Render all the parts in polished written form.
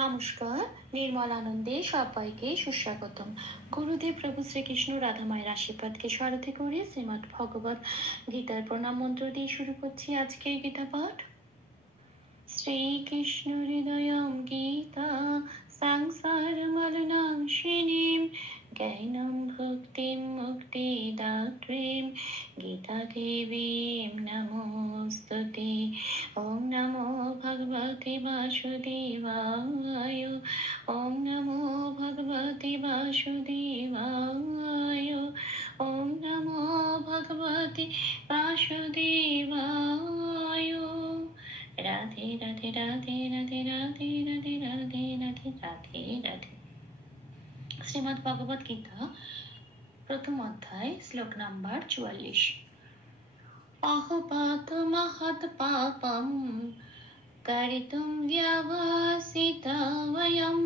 নমস্কার, নির্মল আনন্দে সবাইকে সুস্বাগতম। গুরুদেব প্রভু শ্রীকৃষ্ণ রাধা মায়ের আশীর্বাদকে সারথি করে শ্রীমদ্ ভগবত গীতার প্রণাম মন্ত্র দিয়ে শুরু করছি আজকের গীতা পাঠ। শ্রীকৃষ্ণ হৃদয়ম গীতা সংসার মলনাশিনীম জ্ঞানম ভক্তিম মুক্তিদাত্রীম গীতা দেবীম নমোস্তুতে। ওম নমো ভগবতে বাসুদেবায়। ওম নমো ভগবতে বাসুদেবায়। ওম নমো ভগবতে বাসুদেবায়। রাধে রাধে রাধে রাধে রাধে রাধে রাধে রাধে রাধে রাধে। শ্রীমদ্ ভগবত গীতা প্রথম অধ্যায় শ্লোক নাম্বার 44। অহপাত মহৎ পাপম কারিতুম ব্যবসিতা বয়ম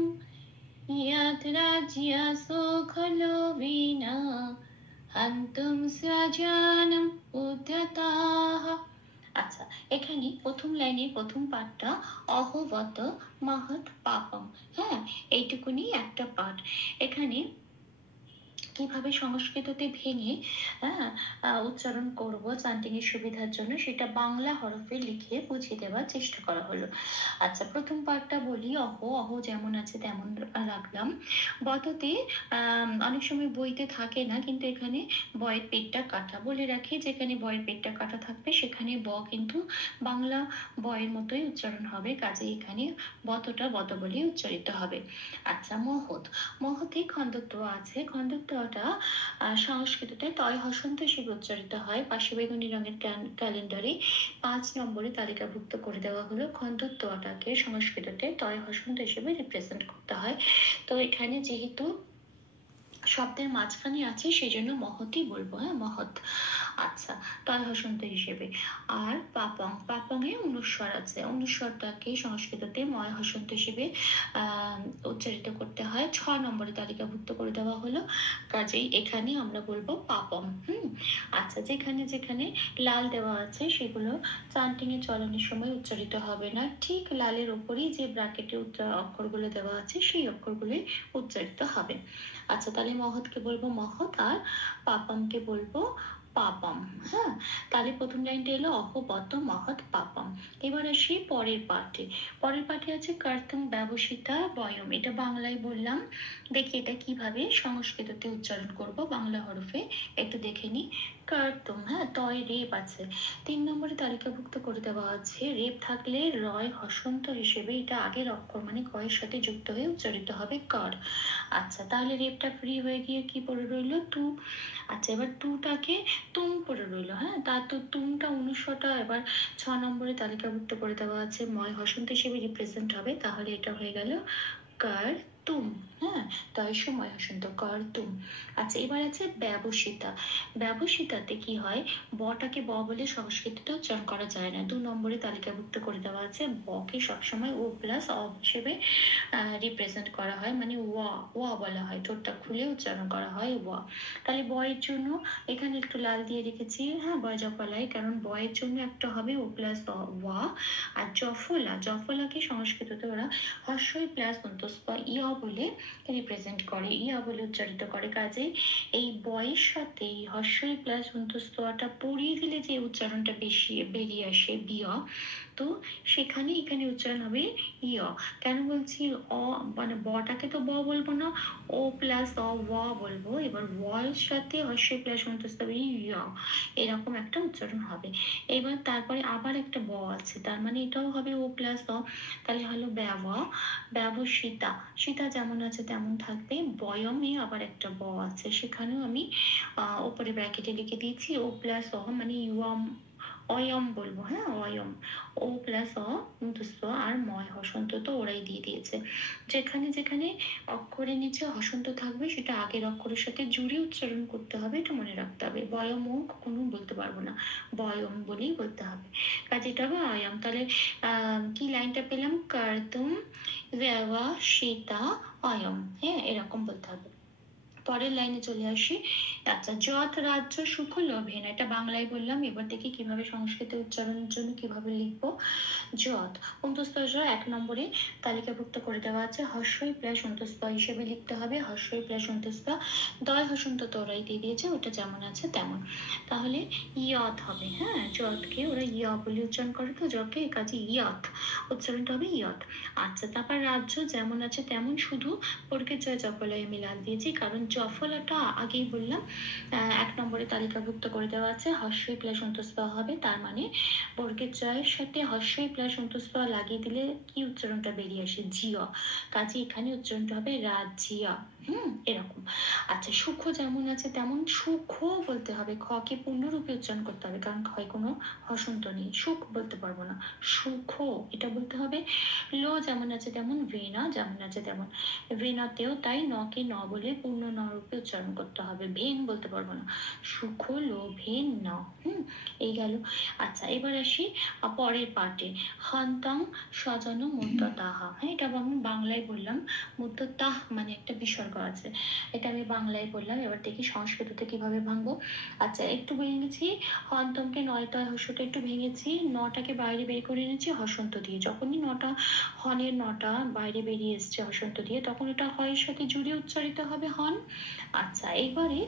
যৎ রাজ্য সুখলোভেন হন্তুম স্বজনম উদ্যতাঃ। আচ্ছা, এখানে প্রথম লাইনের প্রথম পাঠটা অহবত মহৎ পাপম। হ্যাঁ, এইটুকুনি একটা পাঠ। এখানে কিভাবে সংস্কৃততে ভেঙে উচ্চারণ করব চান্টিং এর সুবিধার জন্য সেটা বাংলা হরফে লিখে বুঝিয়ে দেওয়ার চেষ্টা করা হলো। আচ্ছা, প্রথম পাঠটা বলি। অহ যেমন আছে তেমন রাখলাম। বততে অনেক সময় বইতে থাকে না, কিন্তু এখানে বয়ের পেটটা কাটা। বলে রাখি, যেখানে বয়ের পেটটা কাটা থাকবে সেখানে ব কিন্তু বাংলা বয়ের মতোই উচ্চারণ হবে, কাজে এখানে বতটা বত বলে উচ্চারিত হবে। আচ্ছা, মহৎ। মহতে খণ্ডত্ব আছে। খণ্ডত্বটা সংস্কৃততে তয় হসন্ত হিসেবে উচ্চারিত হয়। পাশে বেগুনি রঙের ক্যালেন্ডারে 5 নম্বরে তালিকাভুক্ত করে দেওয়া হলো। খণ্ডত্বটাকে সংস্কৃততে তয় হসন্ত হিসেবে রিপ্রেজেন্ট করতে হয়। তো এখানে যেহেতু শব্দের মাঝখানে আছে সেই জন্য মহতই বলবো। হ্যাঁ, মহৎ। আচ্ছা, তয় হসন্ত হিসেবে। আর পাপং, পাপং এ অনুস্বর আছে। অনুস্বরটাকে সংস্কৃততে ময় হসন্ত হিসেবে উচ্চারিত করতে হয়। 6 নম্বরে তালিকাভুক্ত করে দেওয়া হলো, কাজেই এখানে আমরা বলবো পাপম। আচ্ছা, যেখানে যেখানে লাল দেওয়া আছে সেগুলো চান্টিং এর চলনের সময় উচ্চারিত হবে না। ঠিক লালের ওপরই যে ব্র্যাকেটে অক্ষরগুলো দেওয়া আছে সেই অক্ষরগুলোই উচ্চারিত হবে। আচ্ছা, তাহলে মহৎকে বলবো মহৎ আর পাপমকে বলবো পাপম। হ্যাঁ, তাহলে প্রথম লাইনটা এলো অহবত মহৎ পাপম। এবার আসি পরের পাঠে। পরের পাঠে আছে কর্তম ব্যবসিতা বয়ম। এটা বাংলায় বললাম, দেখি এটা কিভাবে সংস্কৃততে উচ্চারণ করব বাংলা হরফে একটু দেখে নি। কর্তম, হ্যাঁ, তয় রেপ আছে। 3 নম্বরে তালিকাভুক্ত করে দেওয়া আছে। রেপ থাকলে রয় হসন্ত হিসেবে এটা আগের অক্ষর মানে কয়ের সাথে যুক্ত হয়ে উচ্চারিত হবে কর। আচ্ছা, তাহলে রেপটা ফ্রি হয়ে গিয়ে কি পড়ে রইলো? টু। আচ্ছা, এবার টুটাকে তুম পড়ে রইলো। হ্যাঁ, তার তো তুমটা অনুস্বরটা এবার 6 নম্বরে তালিকাভুক্ত করে দেওয়া আছে, ময় হসন্ত হিসেবে রিপ্রেজেন্ট হবে। তাহলে এটা হয়ে গেল কার তুম। হ্যাঁ, তাই সময় হসন্ত কর তুম। আচ্ছা, এবার আছে ব্যবসিতা। ব্যবসিতাতে কি হয়? বটাকে ব বলে সংস্কৃততে উচ্চারণ করা যায় না। 2 নম্বরে তালিকাভুক্ত করে দেওয়া আছে। বকে সবসময় ও প্লাস অ হিসেবে রিপ্রেজেন্ট করা হয়, মানে ওয়া ওয়া বলা হয়, ঠোঁটটা খুলে উচ্চারণ করা হয় ওয়া। তাহলে বয়ের জন্য এখানে একটু লাল দিয়ে রেখেছি। হ্যাঁ, বয় জফলায়, কারণ বয়ের জন্য একটা হবে ও প্লাস ওয়া। আর জফলা, জফলাকে সংস্কৃততে ওরা হর্ষই প্লাস অন্তস্প ইয়া বলে রিপ্রেজেন্ট করে, ইয়া বলে উচ্চারিত করে। কাজে এই বয়ের সাথে হর্ষই প্লাস অন্তস্তটা পড়িয়ে দিলে যে উচ্চারণটা বেশি বেরিয়ে আসে বিয়া, তো সেখানে এখানে উচ্চারণ হবে ইয়। কেন বলছি অ মানে বটাকে তো ব বলবো না, ও প্লাস অ ওয়া বলবো। এবার ওয়ার সাথে হর্ষই প্লাস অন্তস্থ ইয়, এরকম একটা উচ্চারণ হবে। এবার তারপরে আবার একটা ব আছে, তার মানে এটাও হবে ও প্লাস অ। তাহলে হলো ব্যবসিতা। সীতা যেমন আছে তেমন থাকবে। বয়মে আবার একটা ব আছে, সেখানেও আমি ওপরে ব্র্যাকেটে লিখে দিয়েছি ও প্লাস অ, মানে ইউম অয়ম বলবো। হ্যাঁ, অয়ম, ও প্লাস অ দুস্ত আর ময় হসন্ত তো ওরাই দিয়ে দিয়েছে। যেখানে যেখানে অক্ষরের নিচে হসন্ত থাকবে সেটা আগের অক্ষরের সাথে জুড়ে উচ্চারণ করতে হবে, এটা মনে রাখতে হবে। বয়মও কখনো বলতে পারবো না, বয়ম বলেই বলতে হবে। কাজে এটা হবে অয়ম। তাহলে কি লাইনটা পেলাম? কর্তুম ব্যবসিতা অয়ম। হ্যাঁ, এরকম বলতে হবে। পরের লাইনে চলে আসি। আচ্ছা, যৎ রাজ্য সুখ লোভে না, এটা বাংলায় বললাম। এবার দেখি কিভাবে সংস্কৃত উচ্চারণের জন্য কিভাবে লিখবো। যৎ অন্তস্থ এক নম্বরে তালিকাভুক্ত করে দেওয়া আছে, হর্ষই প্লাস অন্তস্থ হিসেবে লিখতে হবে। হর্ষই প্লাস অন্তস্থ, দয় হসন্ত তোরাই দিয়ে দিয়েছে, ওটা যেমন আছে তেমন। তাহলে ইয়ত হবে। হ্যাঁ, যৎকে ওরা ইয়া বলে উচ্চারণ করে, তো যকে এ কাজে ইয়ত উচ্চারণটা হবে ইয়ত। আচ্ছা, তারপর রাজ্য যেমন আছে তেমন, শুধু বর্গের জয় জফলায় আমি লাল দিয়েছি, কারণ জফলাটা আগেই বললাম এক নম্বরে তালিকাভুক্ত করে দেওয়া আছে, হর্ষই প্লাস অন্তস্থ হবে, তার মানে বর্গের জয়ের সাথে হর্ষই প্লাস অন্তস্থ লাগিয়ে দিলে কি উচ্চারণটা বেরিয়ে আসে, জিয়া। কাজে এখানে উচ্চারণটা হবে রাজিয়া। এরকম। আচ্ছা, সুখ যেমন আছে তেমন, সুখ বলতে হবে, খকে পূর্ণরূপে উচ্চারণ করতে হবে, কারণ খয় কোনো হসন্ত নেই, সুখ বলতে পারবো না, সুখ এটা বলতে হবে। লো যেমন আছে তেমন, ভেনা যেমন আছে তেমন, ভেনাতেও তাই নকে ন বলে পূর্ণ ন রূপে উচ্চারণ করতে হবে, ভেন বলতে পারবো না, সুখ লো ভেন ন। এই গেল। আচ্ছা, এবার আসি পরের পার্টে, হন্তং স্বজন মুদ্দ তাহা। হ্যাঁ, এটা আমি বাংলায় বললাম, মুদ্দ তাহ মানে একটা বিসর্গ আছে, এটা আমি বাংলায় বললাম। এবার দেখি সংস্কৃততে কিভাবে ভাঙবো। আচ্ছা, একটু ভেঙেছি, হন্তমকে নয় তয় হর্ষটা একটু ভেঙেছি, নটাকে বাইরে বের করে এনেছি হসন্ত দিয়ে। যখনই নটা হনের নটা বাইরে বেরিয়ে এসছে হসন্ত দিয়ে, তখন এটা হয়ের সাথে জুড়ে উচ্চারিত হবে হন। আচ্ছা, এইবারে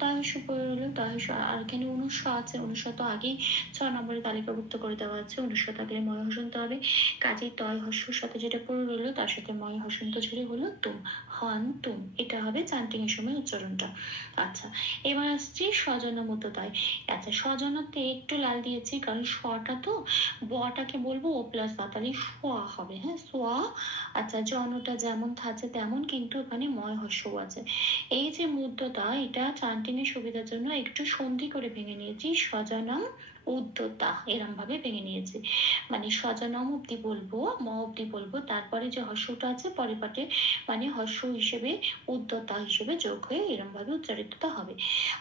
তয়স পড়ে হলো, তয়স আর এখানে অনুস্ব আছে, অনুস্ব তো আগেই 6 নম্বরে তালিকাভুক্ত করে দেওয়া আছে, অনুস্ব থাকলে ময় হসন্ত হবে, কাজেই তয় হস্যর সাথে যেটা পড়ে রইলো তার সাথে ময় হসন্ত ঝরে হলো তুম, হন তুম, এটা হবে চান্টিং এর সময় উচ্চারণটা। আচ্ছা, এবার আসছি স্বজন মতো তাই। আচ্ছা, স্বজনতে একটু লাল দিয়েছি, কারণ স্বটা তো বটাকে বলবো ও প্লাস বা, তাহলে সোয়া হবে। হ্যাঁ, সোয়া। আচ্ছা, জনটা যেমন থাকছে তেমন, কিন্তু এখানে ময় হস্য আছে। এই যে মুদ্রটা, এটা চান্টিনের সুবিধার জন্য একটু সন্ধি করে ভেঙে নিয়েছি, স্বজনম উদ্যতা এরম ভাবে ভেঙে নিয়েছি, মানে স্বজনম অব্দি বলবো, ম অব্দি বলবো, তারপরে যে হর্ষটা আছে পরের পাটে মানে হর্ষ হিসেবে উদ্যতা হিসেবে যোগ হয়ে এরম ভাবে উচ্চারিতটা হবে।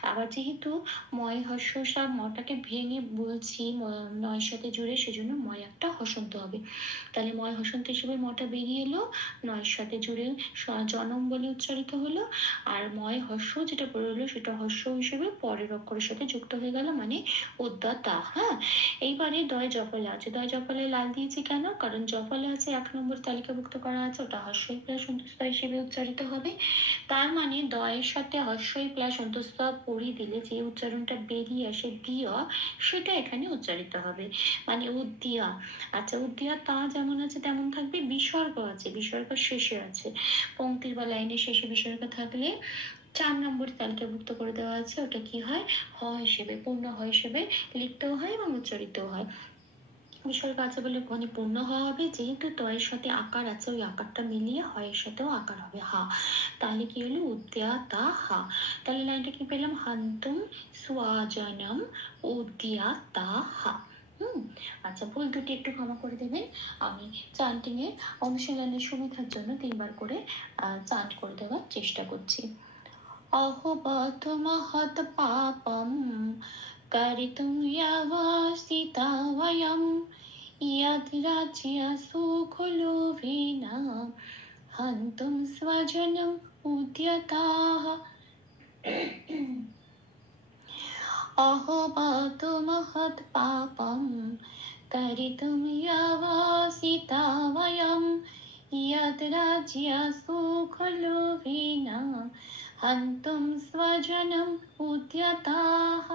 আবার যেহেতু ময় হর্ষ সব মটাকে ভেঙে বলছি নয়ের সাথে জুড়ে, সেজন্য ময় একটা হসন্ত হবে, তাহলে ময় হসন্ত হিসেবে মটা বেরিয়ে এলো, নয়ের সাথে জুড়ে জনম বলে উচ্চারিত হলো, আর ময় হর্ষ যেটা পড়ে হলো সেটা হর্ষ হিসেবে পরের অক্ষরের সাথে যুক্ত হয়ে গেল, মানে উদ্যতা। হ্যাঁ, এইবারে দয় জফলা আছে, দয় জফলায় লাল দিয়েছি কেন, কারণ জফলা আছে 1 নম্বর তালিকাভুক্ত করা আছে, ওটা হর্ষই প্লাস অন্তস্থ হিসেবে উচ্চারিত হবে, তার মানে দয়ের সাথে হর্ষই প্লাস অন্তস্থ পড়ি দিলে যে উচ্চারণটা বেরিয়ে আসে দিয়া, সেটা এখানে উচ্চারিত হবে, মানে উদ্দিয়া। আচ্ছা, উদ্দিয়া তা যেমন আছে তেমন থাকবে, বিসর্গ আছে, বিসর্গ শেষে আছে, পংক্তির বা লাইনের শেষে বিসর্গ থাকলে 4 নম্বর তালিকাভুক্ত করে দেওয়া আছে, ওটা কি হয়, হ হিসেবে, পূর্ণ হ হিসেবে লিখতেও হয় এবং উচ্চারিতও হয়। বিসর্গ আছে বলে মানে পূর্ণ হওয়া হবে, যেহেতু তয়ের সাথে আকার আছে, ওই আকারটা মিলিয়ে হয়ের সাথেও আকার হবে হা, তাহলে কি হলো উদ্যাতা হা। তাহলে লাইনটা কি পেলাম, হান্তুম স্বাজনম উদ্যাতা হা। আচ্ছা, ভুল দুটি একটু ক্ষমা করে দেবেন, আমি চান্টিং এর অনুশীলনের সুবিধার জন্য 3 বার করে চান্ট করে দেওয়ার চেষ্টা করছি। অহবত মহৎ পাপম কারিতুম ইয়াবাসিতা বয়ম यद् राज्य सुखलोभेन हन्तुं स्वजनम् उद्यताः अहोबतु महत् पापं करितुं यवासिता वयं यद् राज्य सुखलोभेन हन्तुं स्वजनम् उद्यताः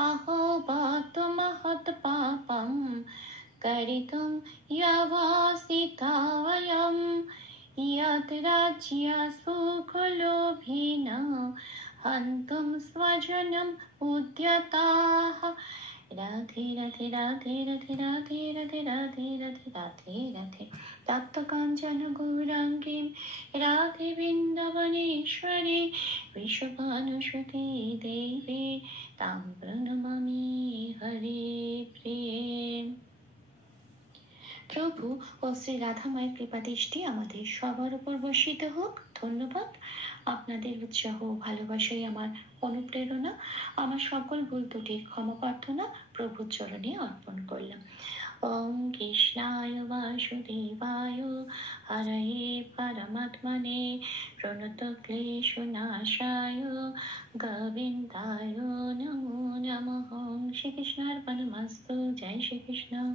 अहोबतु महत् पापं करितुं यवासिता वयं यद् राज्य सुखलोभेन हन्तुं स्वजनम् उद्यताः। राधे राधे राधे राधे राधे राधे राधे राधे राधे राधे तप्तकाञ्चन गौराङ्गीं राधे वृन्दावनेश्वरी विश्वभानुसुते देवी तां प्रणमामि हरे प्रेम। প্রভু ও শ্রী রাধা মায়ের কৃপা দৃষ্টি আমাদের সবার উপর বর্ষিত হোক। ধন্যবাদ। আপনাদের উৎসাহ ও ভালোবাসাই আমার অনুপ্রেরণা। আমার সকল ভুল ত্রুটির ক্ষমা প্রার্থনা প্রভুর চরণে অর্পণ করলাম। ওম কৃষ্ণায় বাসুদেবায় হরয়ে পরমাত্মনে প্রণতক্লেশনাশায় গোবিন্দায় নমো নমঃ। শ্রীকৃষ্ণার্পণমস্তু। জয় শ্রীকৃষ্ণ।